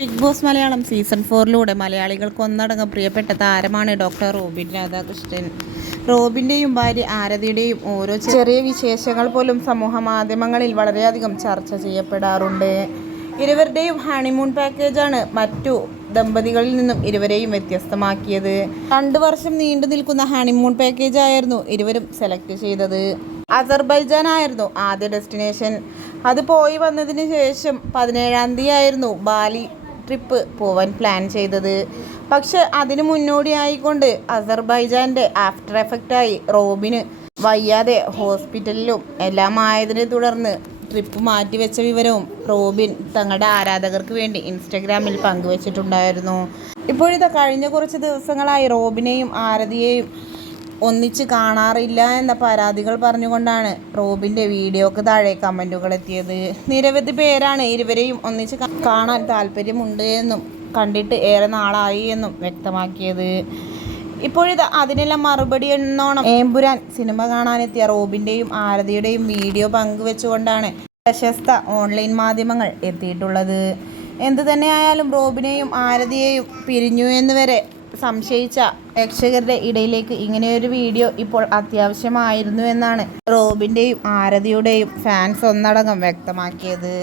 Big Boss Malayalam season ഫോറിലൂടെ മലയാളികൾക്ക് ഒന്നടങ്കം പ്രിയപ്പെട്ട താരമാണ് ഡോക്ടർ റോബിൻ രാധാകൃഷ്ണൻ. റോബിന്റെയും ഭാര്യ ആരതിയുടെയും ഓരോ ചെറിയ വിശേഷങ്ങൾ പോലും സമൂഹ മാധ്യമങ്ങളിൽ വളരെയധികം ചർച്ച ചെയ്യപ്പെടാറുണ്ട്. ഇരുവരുടെയും ഹണിമൂൺ പാക്കേജാണ് മറ്റു ദമ്പതികളിൽ നിന്നും ഇരുവരെയും വ്യത്യസ്തമാക്കിയത്. രണ്ടു വർഷം നീണ്ടു നിൽക്കുന്ന ഹണിമൂൺ പാക്കേജായിരുന്നു ഇരുവരും സെലക്ട് ചെയ്തത്. അസർബൈജാൻ ആയിരുന്നു ആദ്യ ഡെസ്റ്റിനേഷൻ അത് പോയി വന്നതിന് ശേഷം പതിനേഴാം തീയതി ആയിരുന്നു ബാലി ട്രിപ്പ് പോവാൻ പ്ലാൻ ചെയ്തത്. പക്ഷെ അതിന് മുന്നോടിയായിക്കൊണ്ട് അസർബൈജാന്റെ ആഫ്റ്റർ എഫക്റ്റായി റോബിന് വയ്യാതെ ഹോസ്പിറ്റലിലും എല്ലാം ആയതിനെ തുടർന്ന് ട്രിപ്പ് മാറ്റിവെച്ച വിവരവും റോബിൻ തങ്ങളുടെ ആരാധകർക്ക് വേണ്ടി ഇൻസ്റ്റഗ്രാമിൽ പങ്കുവച്ചിട്ടുണ്ടായിരുന്നു. ഇപ്പോഴിതാ കഴിഞ്ഞ കുറച്ച് ദിവസങ്ങളായി റോബിനെയും ആരതിയെയും ഒന്നിച്ച് കാണാറില്ല എന്ന പരാതികൾ പറഞ്ഞുകൊണ്ടാണ് റോബിന്റെ വീഡിയോക്ക് താഴെ കമന്റുകൾ എത്തിയത്. നിരവധി പേരാണ് ഇരുവരെയും ഒന്നിച്ച് കാണാൻ താല്പര്യമുണ്ട് എന്നും കണ്ടിട്ട് ഏറെ നാളായി എന്നും വ്യക്തമാക്കിയത്. ഇപ്പോഴിത് അതിനെല്ലാം മറുപടി എന്നോണം ഏമ്പുരാൻ സിനിമ കാണാനെത്തിയ റോബിന്റെയും ആരതിയുടെയും വീഡിയോ പങ്കുവെച്ചുകൊണ്ടാണ് പ്രശസ്ത ഓൺലൈൻ മാധ്യമങ്ങൾ എത്തിയിട്ടുള്ളത്. എന്തു തന്നെയായാലും റോബിനെയും ആരതിയെയും പിരിഞ്ഞു എന്ന് വരെ സംശയിച്ച പ്രേക്ഷകരുടെ ഇടയിലേക്ക് ഇങ്ങനെയൊരു വീഡിയോ ഇപ്പോൾ അത്യാവശ്യമായിരുന്നു എന്നാണ് റോബിന്റെയും ആരതിയുടെയും ഫാൻസ് ഒന്നടങ്കം വ്യക്തമാക്കിയത്.